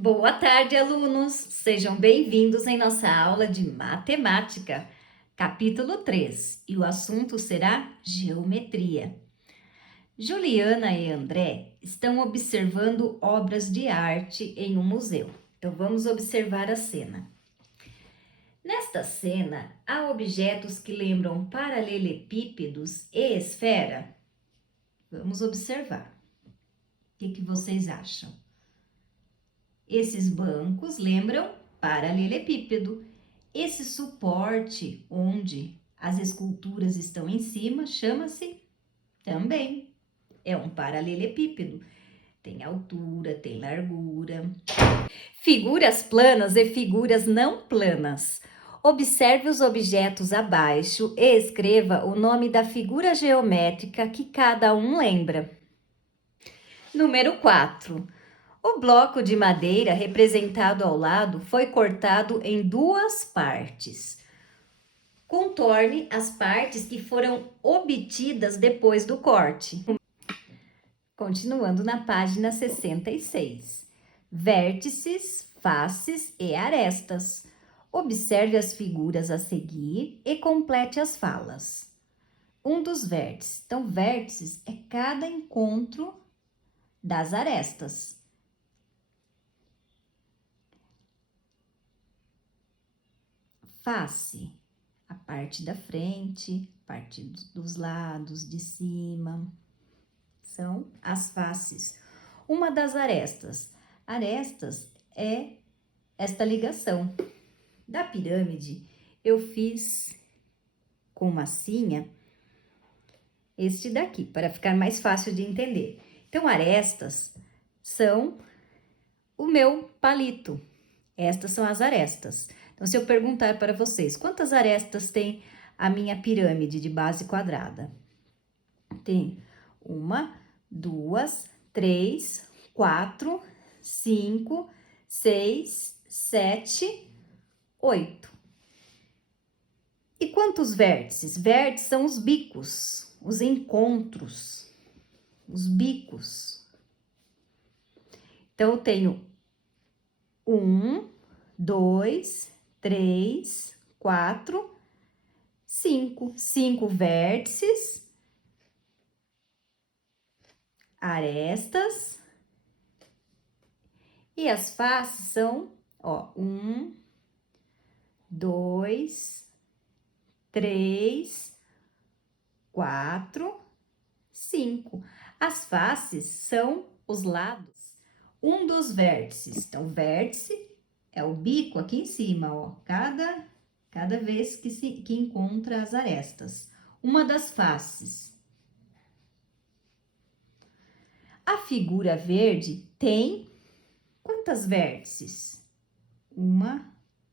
Boa tarde, alunos! Sejam bem-vindos em nossa aula de matemática, capítulo 3, e o assunto será geometria. Juliana e André estão observando obras de arte em um museu. Então, vamos observar a cena. Nesta cena, há objetos que lembram paralelepípedos e esfera. Vamos observar. O que vocês acham? Esses bancos lembram paralelepípedo. Esse suporte onde as esculturas estão em cima chama-se também. É um paralelepípedo. Tem altura, tem largura. Figuras planas e figuras não planas. Observe os objetos abaixo e escreva o nome da figura geométrica que cada um lembra. Número 4. O bloco de madeira representado ao lado foi cortado em duas partes. Contorne as partes que foram obtidas depois do corte. Continuando na página 66. Vértices, faces e arestas. Observe as figuras a seguir e complete as falas. Um dos vértices. Então, vértices é cada encontro das arestas. Face, a parte da frente, parte dos lados, de cima, são as faces. Uma das arestas. Arestas é esta ligação. Da pirâmide, eu fiz com massinha este daqui, para ficar mais fácil de entender. Então, arestas são o meu palito. Estas são as arestas. Então, se eu perguntar para vocês, quantas arestas tem a minha pirâmide de base quadrada? Tem 1, 2, 3, 4, 5, 6, 7, 8. E quantos vértices? Vértices são os bicos, os encontros, os bicos. Então, eu tenho 1, 2, 3, 4, 5. 5 vértices, arestas, e as faces são, 1, 2, 3, 4, 5. As faces são os lados. Um dos vértices. Então, vértice é o bico aqui em cima, cada vez que encontra as arestas. Uma das faces. A figura verde tem quantas vértices? 1,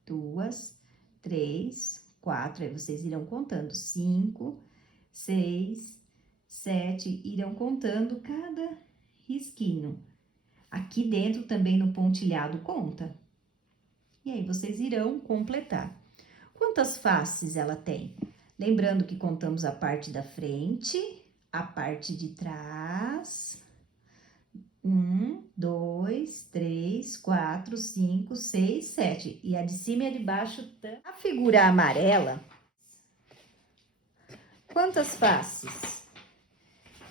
2, 3, 4. Aí vocês irão contando. 5, 6, 7. Irão contando cada risquinho. Aqui dentro também no pontilhado conta. E aí vocês irão completar. Quantas faces ela tem? Lembrando que contamos a parte da frente, a parte de trás. 1, 2, 3, 4, 5, 6, 7. E a de cima e a de baixo. A figura amarela. Quantas faces?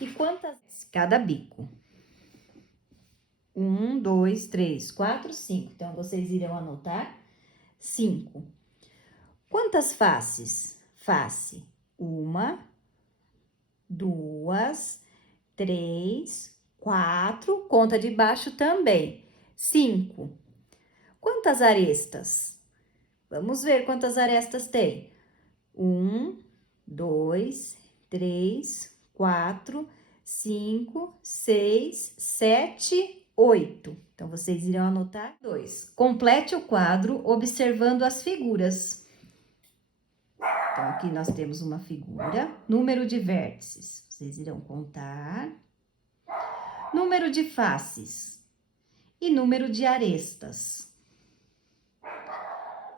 E quantas? Cada bico. 1, 2, 3, 4, 5. Então, vocês irão anotar 5. Quantas faces? Face. 1, 2, 3, 4. Conta de baixo também. 5. Quantas arestas? Vamos ver quantas arestas tem. 1, 2, 3, 4, 5, 6, 7, 8. Então, vocês irão anotar 2. Complete o quadro observando as figuras. Então, aqui nós temos uma figura, número de vértices. Vocês irão contar. Número de faces e número de arestas.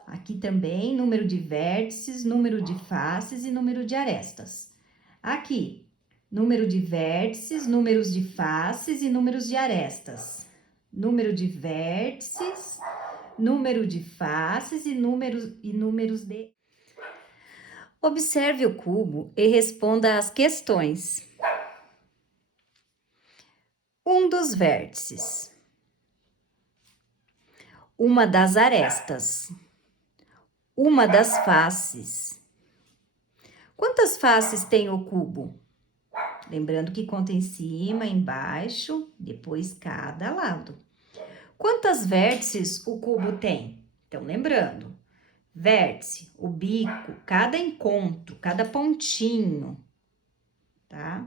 Aqui também, número de vértices, número de faces e número de arestas. Aqui, número de vértices, números de faces e números de arestas. número de vértices, número de faces e números de... Observe o cubo e responda às questões. Um dos vértices. Uma das arestas. Uma das faces. Quantas faces tem o cubo? Lembrando que conta em cima, embaixo, depois cada lado. Quantas vértices o cubo tem? Então, lembrando, vértice, o bico, cada encontro, cada pontinho, tá?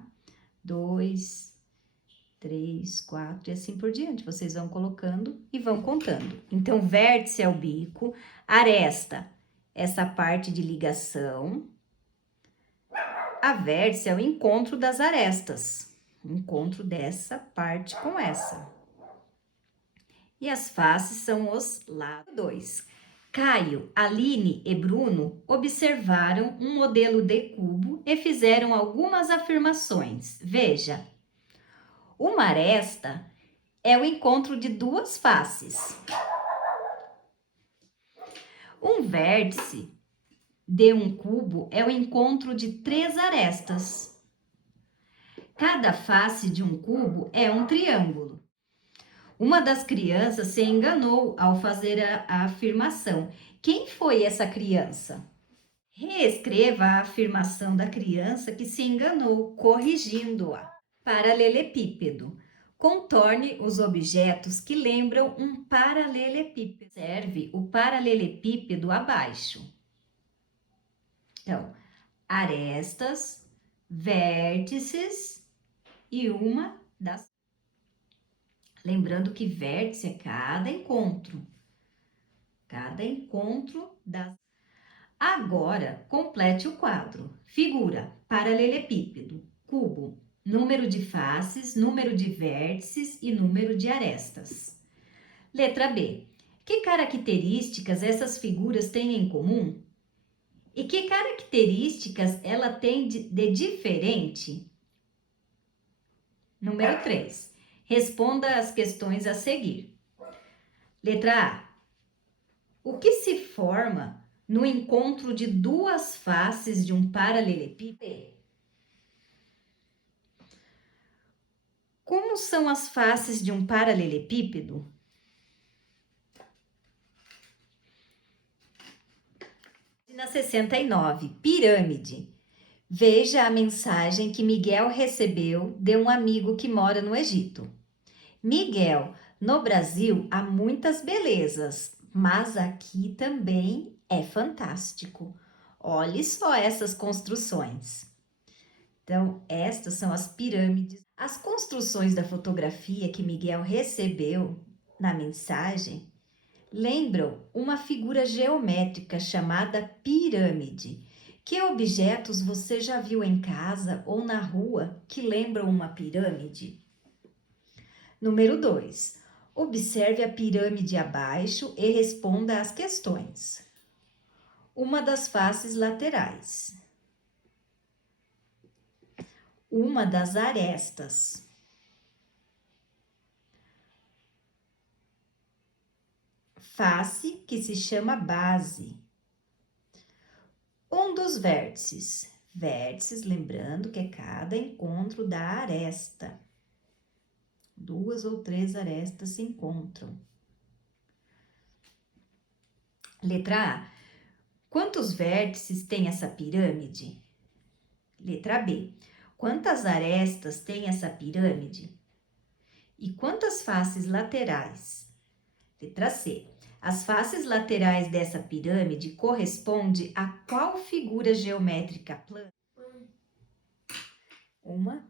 2, 3, 4 e assim por diante. Vocês vão colocando e vão contando. Então, vértice é o bico, aresta, essa parte de ligação. A vértice é o encontro das arestas, o encontro dessa parte com essa. E as faces são os lados. 2. Caio, Aline e Bruno observaram um modelo de cubo e fizeram algumas afirmações. Veja, uma aresta é o encontro de duas faces. Um vértice de um cubo é o encontro de 3 arestas. Cada face de um cubo é um triângulo. Uma das crianças se enganou ao fazer a afirmação. Quem foi essa criança? Reescreva a afirmação da criança que se enganou, corrigindo-a. Paralelepípedo. Contorne os objetos que lembram um paralelepípedo. Observe o paralelepípedo abaixo. Então, arestas, vértices e uma das... Lembrando que vértice é cada encontro das... Agora, complete o quadro. Figura, paralelepípedo, cubo, número de faces, número de vértices e número de arestas. Letra B. Que características essas figuras têm em comum? E que características ela tem de diferente? Número 3. Responda as questões a seguir. Letra A. O que se forma no encontro de duas faces de um paralelepípedo? Como são as faces de um paralelepípedo? Na 69, pirâmide. Veja a mensagem que Miguel recebeu de um amigo que mora no Egito. Miguel, no Brasil há muitas belezas, mas aqui também é fantástico. Olhe só essas construções. Então, estas são as pirâmides. As construções da fotografia que Miguel recebeu na mensagem lembram uma figura geométrica chamada pirâmide. Que objetos você já viu em casa ou na rua que lembram uma pirâmide? Número 2. Observe a pirâmide abaixo e responda às questões. Uma das faces laterais. Uma das arestas. Face que se chama base. Um dos vértices. Vértices, lembrando que é cada encontro da aresta. 2 ou 3 arestas se encontram. Letra A. Quantos vértices tem essa pirâmide? Letra B. Quantas arestas tem essa pirâmide? E quantas faces laterais? Letra C. As faces laterais dessa pirâmide correspondem a qual figura geométrica plana? Uma,